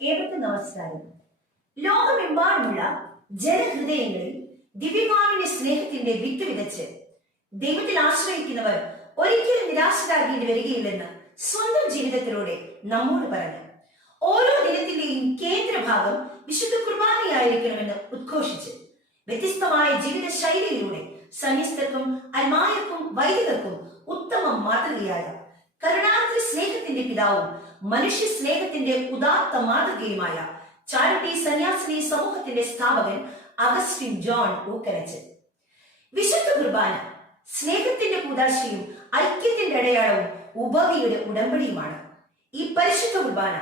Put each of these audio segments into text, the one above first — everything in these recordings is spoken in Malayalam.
ഏവർക്കും നമസ്കാരം. ലോകമെമ്പാടുമുള്ള ജനഹൃദയങ്ങളിൽ ദിവ്യകാരുണ്യ സ്നേഹത്തിന്റെ വിത്ത് വിതച്ച് ദൈവത്തിൽ ആശ്രയിക്കുന്നവർ ഒരിക്കലും നിരാശരാകേണ്ടി വരികയില്ലെന്ന് സ്വന്തം ജീവിതത്തിലൂടെ നമ്മോട് പറഞ്ഞു. ഓരോ ദിനത്തിന്റെയും കേന്ദ്രഭാഗം വിശുദ്ധ കുർബാനയായിരിക്കണമെന്ന് ഉദ്ഘോഷിച്ച് വ്യത്യസ്തമായ ജീവിത ശൈലിയിലൂടെ സന്യസ്തർക്കും അൽമായർക്കും വൈദികർക്കും ഉത്തമ മാതൃകയായ കരുണാദ്ര സ്നേഹത്തിന്റെ പിതാവും മനുഷ്യ സ്നേഹത്തിന്റെ ഉദാത്ത മാതൃകയുമായ ചാരിറ്റി സന്യാസിനി സമൂഹത്തിന്റെ സ്ഥാപകൻ അഗസ്റ്റിൻ ജോൺ ഊക്കനച്ചൻ. വിശുദ്ധ കുർബാന സ്നേഹത്തിന്റെ കൂദാശയും ഐക്യത്തിന്റെ അടയാളവും ഉപവിയുടെ ഉടമ്പടിയുമാണ്. ഈ പരിശുദ്ധ കുർബാന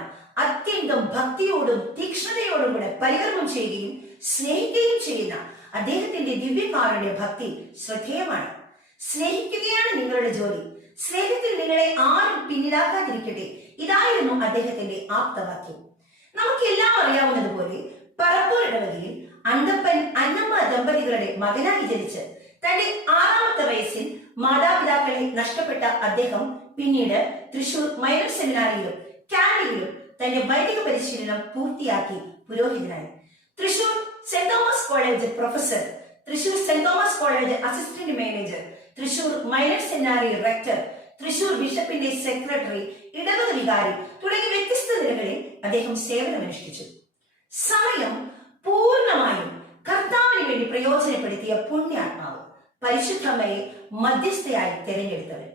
അത്യന്തം ഭക്തിയോടും തീക്ഷ്ണതയോടും കൂടെ പരികർമ്മം ചെയ്യുകയും സ്നേഹിക്കുകയും ചെയ്യുന്ന അദ്ദേഹത്തിന്റെ ദിവ്യകാരുണ്യ ഭക്തി ശ്രദ്ധേയമാണ്. സ്നേഹിക്കുകയാണ് നിങ്ങളുടെ ജോലി, സ്നേഹത്തിൽ നിങ്ങളെ ആരും പിന്നിലാക്കാതിരിക്കട്ടെ, ഇതായിരുന്നു അദ്ദേഹത്തിന്റെ ആപ്തവാക്യം. നമുക്കെല്ലാം അറിയാവുന്നതുപോലെ പറപ്പൂർ ഇടവകയിൽ അന്തപ്പൻ അന്നമ്മ ദമ്പതികളുടെ മകനായി ജനിച്ച് തന്റെ 6ാമത്തെ വയസ്സിൽ മാതാപിതാക്കളെ നഷ്ടപ്പെട്ട അദ്ദേഹം പിന്നീട് തൃശൂർ മൈനർ സെമിനാരിയിലും കാനഡയിലും തന്റെ വൈദിക പരിശീലനം പൂർത്തിയാക്കി പുരോഹിതനായി. Thrissur saint Thomas college professor, Thrissur saint Thomas college assistant manager, Thrissur minor seminary rector, Thrissur ബിഷപ്പിന്റെ സെക്രട്ടറി, ഇടവക വികാരി തുടങ്ങിയ വ്യത്യസ്ത നിലകളിൽ അദ്ദേഹം സേവനമനുഷ്ഠിച്ചു. സമയം പൂർണ്ണമായും കർത്താവിന് വേണ്ടി പ്രയോജനപ്പെടുത്തിയ പുണ്യാത്മാവ്, പരിശുദ്ധമ്മയെ മധ്യസ്ഥയായി തിരഞ്ഞെടുത്തവൻ.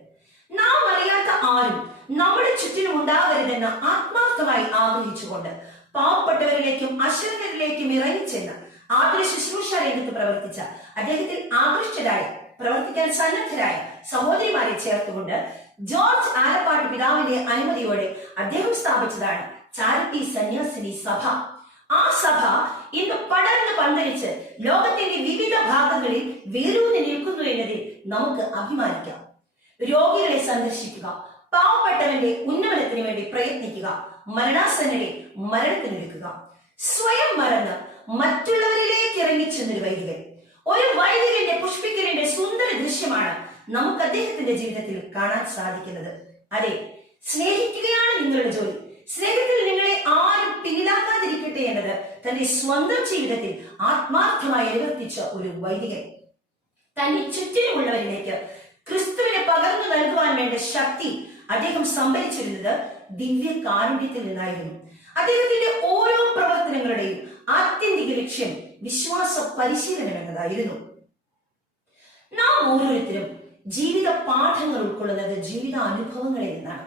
നാം അറിയാത്ത ആരും നമ്മുടെ ചുറ്റിനും ഉണ്ടാകരുതെന്ന് ആത്മാർത്ഥമായി ആഗ്രഹിച്ചുകൊണ്ട് പാവപ്പെട്ടവരിലേക്കും അശരണരിലേക്കും ഇറങ്ങിച്ചെന്ന് ആതുര ശുശ്രൂഷ രംഗത്ത് പ്രവർത്തിച്ച അദ്ദേഹത്തിൽ ആകൃഷ്ടരായ പ്രവർത്തിക്കാൻ സന്നദ്ധരായ സഹോദരിമാരെ ചേർത്തുകൊണ്ട് ജോർജ് ആലപ്പാട്ട് പിതാവിന്റെ അനുമതിയോടെ അദ്ദേഹം സ്ഥാപിച്ചതാണ് ചാരിറ്റി സന്യാസിനി സഭ. ആ സഭ ഇന്ന് പടർന്ന് പന്തലിച്ച് ലോകത്തിന്റെ വിവിധ ഭാഗങ്ങളിൽ വേരൂന്നി നിൽക്കുന്നു എന്നതിൽ നമുക്ക് അഭിമാനിക്കാം. രോഗികളെ സന്ദർശിക്കുക, പാവപ്പെട്ടവന്റെ ഉന്നമനത്തിന് വേണ്ടി പ്രയത്നിക്കുക, മരണാസന്നരെ മരണത്തിനൊരുക്കുക, സ്വയം മറന്ന് മറ്റുള്ളവരിലേക്ക് ഇറങ്ങിച്ചെന്നൊരു വൈദികൻ. ഒരു വൈദികന്റെ പുഷ്പിക്കലിന്റെ സുന്ദര ദൃശ്യമാണ് നമുക്ക് അദ്ദേഹത്തിന്റെ ജീവിതത്തിൽ കാണാൻ സാധിക്കുന്നത്. അതെ, സ്നേഹിക്കുകയാണ് നിങ്ങളുടെ ജോലി, സ്നേഹത്തിൽ നിങ്ങളെ ആരും പിന്നിലാക്കാതിരിക്കട്ടെ എന്നത് തന്റെ സ്വന്തം ജീവിതത്തിൽ ആത്മാർത്ഥമായി അനുവർത്തിച്ച ഒരു വൈദികൻ. തന്റെ ചുറ്റിനുമുള്ളവരിലേക്ക് ക്രിസ്തുവിനെ പകർന്നു നൽകുവാൻ വേണ്ട ശക്തി അദ്ദേഹം സംഭരിച്ചിരുന്നത് ദിവ്യ കാരുണ്യത്തിൽ നിന്നായിരുന്നു. അദ്ദേഹത്തിന്റെ ഓരോ പ്രവർത്തനങ്ങളുടെയും ആത്യന്തിക ലക്ഷ്യം വിശ്വാസ പരിശീലനം എന്നതായിരുന്നു. നാം ഓരോരുത്തരും ജീവിത പാഠങ്ങൾ ഉൾക്കൊള്ളുന്നത് ജീവിത അനുഭവങ്ങളിൽ നിന്നാണ്.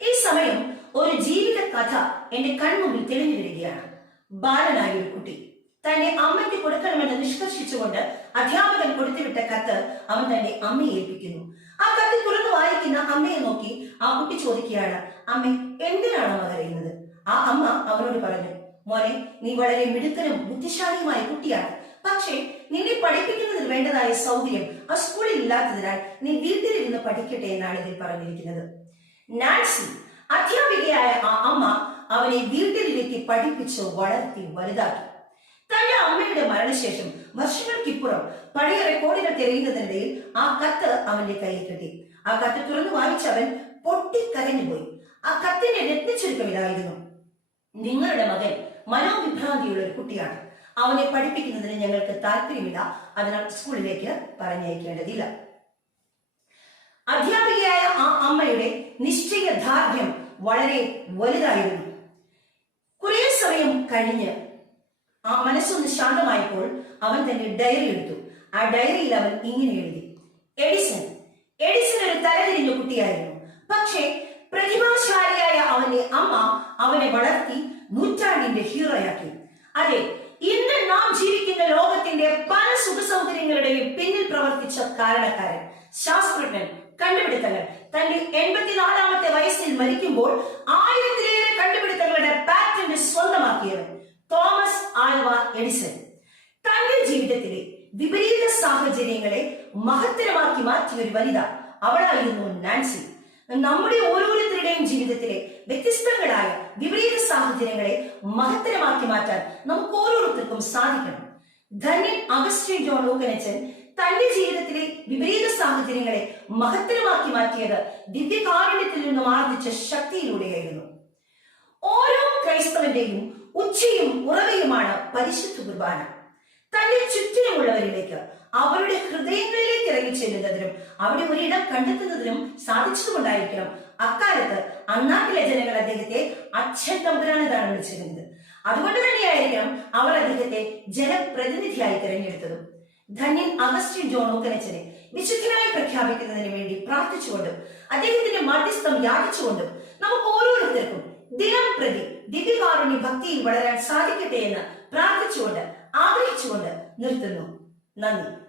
ഈ സമയം ഒരു ജീവിത കഥ എന്റെ കൺമുമ്പിൽ തെളിഞ്ഞു വരികയാണ്. ബാലനായ ഒരു കുട്ടി തന്റെ അമ്മയ്ക്ക് കൊടുക്കണമെന്ന് നിഷ്കർഷിച്ചുകൊണ്ട് അധ്യാപകൻ കൊടുത്തുവിട്ട കത്ത് അവൻ തന്റെ അമ്മയെ ഏൽപ്പിക്കുന്നു. ആ കത്ത് തുറന്നു വായിക്കുന്ന അമ്മയെ നോക്കി ആ കുട്ടി ചോദിക്കുകയാണ്, അമ്മ എന്തിനാണ് അമ്മ കരയുന്നത്? ആ അമ്മ അവനോട് പറഞ്ഞു, മോനെ, നീ വളരെ മിടുക്കനും ബുദ്ധിശാലിയുമായ കുട്ടിയാണ്. പക്ഷേ നിന്നെ പഠിപ്പിക്കുന്നതിന് വേണ്ടതായ സൗകര്യം ആ സ്കൂളിൽ ഇല്ലാത്തതിനാൽ നീ വീട്ടിലിരുന്ന് പഠിക്കട്ടെ എന്നാണ് ഇതിൽ പറഞ്ഞിരിക്കുന്നത്. നാൻസി, അധ്യാപികയായ ആ അമ്മ അവനെ വീട്ടിലിരുത്തി പഠിപ്പിച്ച് വളർത്തി വലുതാക്കി. തന്റെ അമ്മയുടെ മരണശേഷം വർഷങ്ങൾക്കിപ്പുറം പഴയ റെക്കോർഡുകൾ തിരയുന്നതിനിടയിൽ ആ കത്ത് അവന്റെ കയ്യിൽ കിട്ടി. ആ കത്ത് തുറന്നു വായിച്ചവൻ പൊട്ടിക്കരഞ്ഞുപോയി. ആ കത്തിന്റെ രത്നച്ചുരുക്കം ഇതായിരുന്നു: നിങ്ങളുടെ മകൻ മനോവിഭ്രാന്തിയുള്ള ഒരു കുട്ടിയാണ്. അവനെ പഠിപ്പിക്കുന്നതിന് ഞങ്ങൾക്ക് താല്പര്യമില്ല, അതിനാൽ സ്കൂളിലേക്ക് പറഞ്ഞയക്കേണ്ടതില്ല. അധ്യാപികയായ ആ അമ്മയുടെ നിശ്ചയദാർഢ്യം വളരെ വലുതായിരുന്നു. കുറെ സമയം കഴിഞ്ഞ് ആ മനസ്സൊന്ന് ശാന്തമായപ്പോൾ അവൻ തന്റെ ഡയറി എടുത്തു. ആ ഡയറിയിൽ അവൻ ഇങ്ങനെ എഴുതി: എഡിസൺ ഒരു തലതിരിഞ്ഞ കുട്ടിയായിരുന്നു. പക്ഷേ പ്രതിഭാശാലിയായ അവന്റെ അമ്മ അവനെ വളർത്തി നൂറ്റാണ്ടിന്റെ ഹീറോയാക്കി. അതെ, ഇന്ന് നാം ജീവിക്കുന്ന ലോകത്തിന്റെ പല സുഖസൗകര്യങ്ങളുടെയും പിന്നിൽ പ്രവർത്തിച്ച കാരണക്കാരൻ, ശാസ്ത്രജ്ഞൻ, കണ്ടുപിടുത്തങ്ങൾ തന്റെ 84ാമത്തെ വയസ്സിൽ മരിക്കുമ്പോൾ 1000-ലേറെ കണ്ടുപിടുത്തങ്ങളുടെ പാറ്റന്റ് സ്വന്തമാക്കിയവൻ തോമസ് ആൽവ എഡിസൺ. തന്റെ ജീവിതത്തിലെ വിപരീത സാഹചര്യങ്ങളെ മഹത്തരമാക്കി മാറ്റിയ ഒരു വനിത, അവളായിരുന്നു നാൻസി. നമ്മുടെ ഓരോരുത്തരുടെയും ജീവിതത്തിലെ വ്യത്യസ്തങ്ങളായ വിപരീത സാഹചര്യങ്ങളെ മഹത്തരമാക്കി മാറ്റാൻ നമുക്ക് ഓരോരുത്തർക്കും സാധിക്കണം. ധന്യൻ അഗസ്റ്റിൻ ജോൺ ഊക്കനച്ചൻ തന്റെ ജീവിതത്തിലെ വിപരീത സാഹചര്യങ്ങളെ മഹത്തരമാക്കി മാറ്റിയത് ദിവ്യകാരുണ്യത്തിൽ നിന്നും ആർജിച്ച ശക്തിയിലൂടെയായിരുന്നു. ഓരോ ക്രൈസ്തവന്റെയും ഉച്ചയും ഉറവയുമാണ് പരിശുദ്ധ കുർബാന. തന്റെ ചുറ്റിനുമുള്ളവരിലേക്ക്, അവരുടെ ഹൃദയങ്ങളിലേക്ക് ഇറങ്ങി ചെല്ലുന്നതിനും അവിടെ ഒരിടം കണ്ടെത്തുന്നതിനും സാധിച്ചതുകൊണ്ടായിരിക്കണം അക്കാലത്ത് അന്നാട്ടിലെ ജനങ്ങൾ അദ്ദേഹത്തെ അച്ഛൻ തമ്പുരാനെന്നാണ് വിളിച്ചിരുന്നത്. അതുകൊണ്ട് തന്നെയായിരിക്കണം അവർ അദ്ദേഹത്തെ ജനപ്രതിനിധിയായി തിരഞ്ഞെടുത്തതും. ധന്യൻ അഗസ്റ്റിൻ ജോൺ ഊക്കനച്ചനെ വിശുദ്ധനായി പ്രഖ്യാപിക്കുന്നതിന് വേണ്ടി പ്രാർത്ഥിച്ചുകൊണ്ടും അദ്ദേഹത്തിന്റെ മധ്യസ്ഥം യാചിച്ചുകൊണ്ടും നമുക്ക് ഓരോരുത്തർക്കും ദിനം പ്രതി ദിവ്യകാരുണ്യ ഭക്തിയിൽ വളരാൻ സാധിക്കട്ടെ എന്ന് പ്രാർത്ഥിച്ചുകൊണ്ട് ആഗ്രഹിച്ചുകൊണ്ട് നിർത്തുന്നു. നന്ദി.